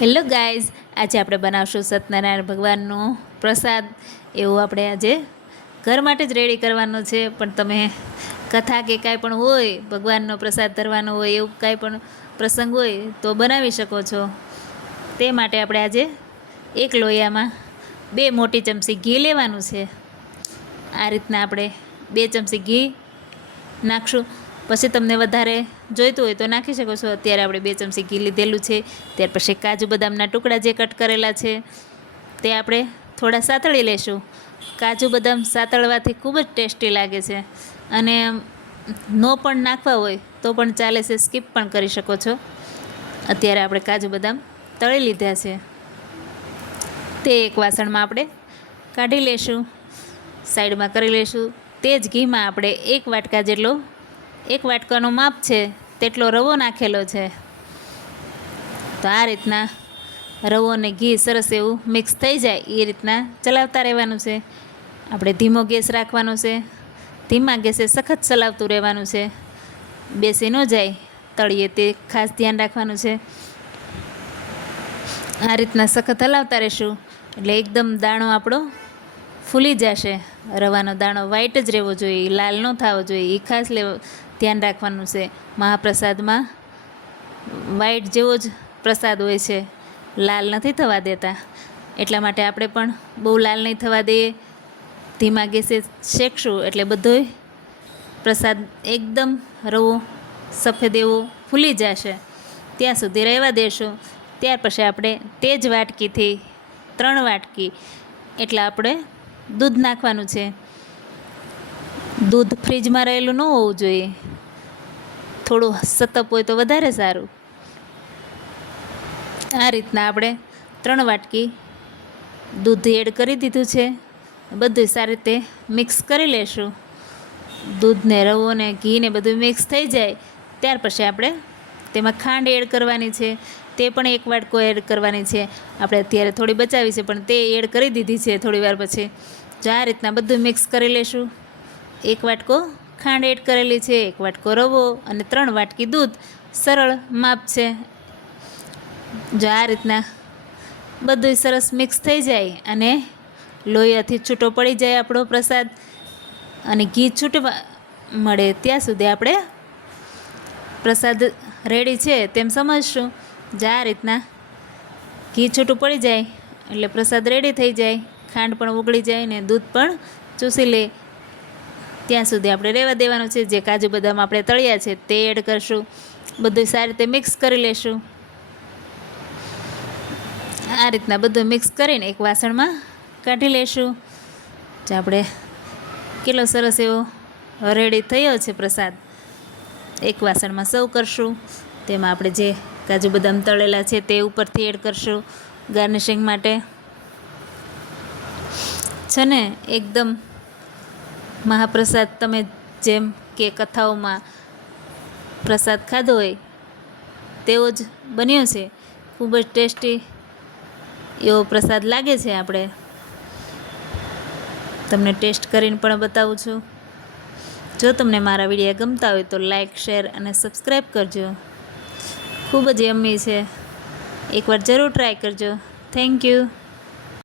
Hello guys, આજે આપણે બનાવશું સત્યનારાયણ ભગવાનનો પ્રસાદ. એવું આપણે આજે ઘર માટે જ રેડી કરવાનો છે, પણ તમે કથા કે કાંઈ પણ હોય, ભગવાનનો પ્રસાદ ધરવાનો હોય, એવું કાંઈ પણ પ્રસંગ હોય તો બનાવી શકો છો. તે માટે આપણે આજે એક લોયામાં 2 મોટી ચમચી ઘી લેવાનું છે. આ રીતના આપણે 2 ચમચી ઘી નાખશું. પછી તમને વધારે જોઈતું હોય તો નાખી શકો છો. અત્યારે આપણે 2 ચમચી ઘી લીધેલું છે. ત્યાર પછી કાજુ બદામના ટુકડા જે કટ કરેલા છે તે આપણે થોડા સાતળી લેશું. કાજુ બદામ સાતળવાથી ખૂબ જ ટેસ્ટી લાગે છે, અને નો પણ નાખવા હોય તો પણ ચાલે છે, સ્કીપ પણ કરી શકો છો. અત્યારે આપણે કાજુ બદામ તળી લીધા છે, તે એક વાસણમાં આપણે કાઢી લેશું, સાઈડમાં કરી લેશું. તે જ ઘીમાં આપણે 1 વાટકા જેટલો, 1 વાટકાનો માપ છે તેટલો રવો નાખેલો છે. તો આ રીતના રવો અને ઘી સરસ એવું મિક્સ થઈ જાય એ રીતના ચલાવતા રહેવાનું છે. આપણે ધીમો ગેસ રાખવાનો છે. ધીમા ગેસે સખત ચલાવતું રહેવાનું છે, બેસી ન જાય તળીએ તે ખાસ ધ્યાન રાખવાનું છે. આ રીતના સખત હલાવતા રહેશું એટલે એકદમ દાણો આપણો ફૂલી જશે. રવાનો દાણો વ્હાઈટ જ રહેવો જોઈએ, લાલ ન થવો જોઈએ, એ ખાસ ધ્યાન રાખવાનું છે. મહાપ્રસાદમાં વ્હાઈટ જેવો જ પ્રસાદ હોય છે, લાલ નથી થવા દેતા. એટલા માટે આપણે પણ બહુ લાલ નહીં થવા દઈએ, ધીમા ગેસે શેકશું એટલે બધોય પ્રસાદ એકદમ રવો સફેદ એવો ફૂલી જશે. ત્યાં સુધી રહેવા દેશું. ત્યાર પછી આપણે તે જ વાટકીથી 3 વાટકી એટલે આપણે દૂધ નાખવાનું છે. દૂધ ફ્રીજમાં રહેલું ન હોવું જોઈએ, થોડું સતપ હોય તો વધારે સારું. આ રીતના આપણે 3 વાટકી દૂધ એડ કરી દીધું છે. બધું સારી રીતે મિક્સ કરી લેશું. દૂધને રવો ને ઘી ને બધું મિક્સ થઈ જાય ત્યાર પછી આપણે તેમાં ખાંડ એડ કરવાની છે. તે પણ 1 વાટકો એડ કરવાની છે. આપણે અત્યારે થોડી બચાવી છે, પણ તે એડ કરી દીધી છે થોડી વાર પછી. જો આ રીતના બધું મિક્સ કરી લેશું. 1 વાટકો ખાંડ એડ કરેલી છે, 1 વાટકો રવો અને 3 વાટકી દૂધ. સરળ માપ છે. જો આ રીતના બધું સરસ મિક્સ થઈ જાય અને લોહીયાથી છૂટો પડી જાય આપણો પ્રસાદ, અને ઘી છૂટવા મળે ત્યાં સુધી આપણે પ્રસાદ રેડી છે તેમ સમજશું. જો આ રીતના ઘી છૂટું પડી જાય એટલે પ્રસાદ રેડી થઈ જાય, ખાંડ પણ ઓગળી જાય ને દૂધ પણ ચૂસી લે ત્યાં સુધી આપણે રહેવા દેવાનું છે. જે કાજુ બદામ આપણે તળ્યા છે તે એડ કરશું. બધું સારી રીતે મિક્સ કરી લેશું. આ રીતના બધું મિક્સ કરીને એક વાસણમાં કાઢી લેશું. જો આપણે કેટલો સરસ એવો રેડી થયો છે પ્રસાદ, એક વાસણમાં સર્વ કરશું. તેમાં આપણે જે કાજુ બદામ તળેલા છે તે ઉપરથી એડ કરશું ગાર્નિશિંગ માટે. છે ને એકદમ મહાપ્રસાદ, તમે જેમ કે કથાઓમાં પ્રસાદ ખાધો હોય તેવો જ બન્યો છે. ખૂબ જ ટેસ્ટી એવો પ્રસાદ લાગે છે. આપણે તમને ટેસ્ટ કરીને પણ બતાવું છું. જો તમને મારા વિડીયો ગમતા હોય તો લાઈક, શેર અને સબસ્ક્રાઈબ કરજો. ખૂબ જ યમ્મી છે, એકવાર જરૂર ટ્રાય કરજો. Thank you.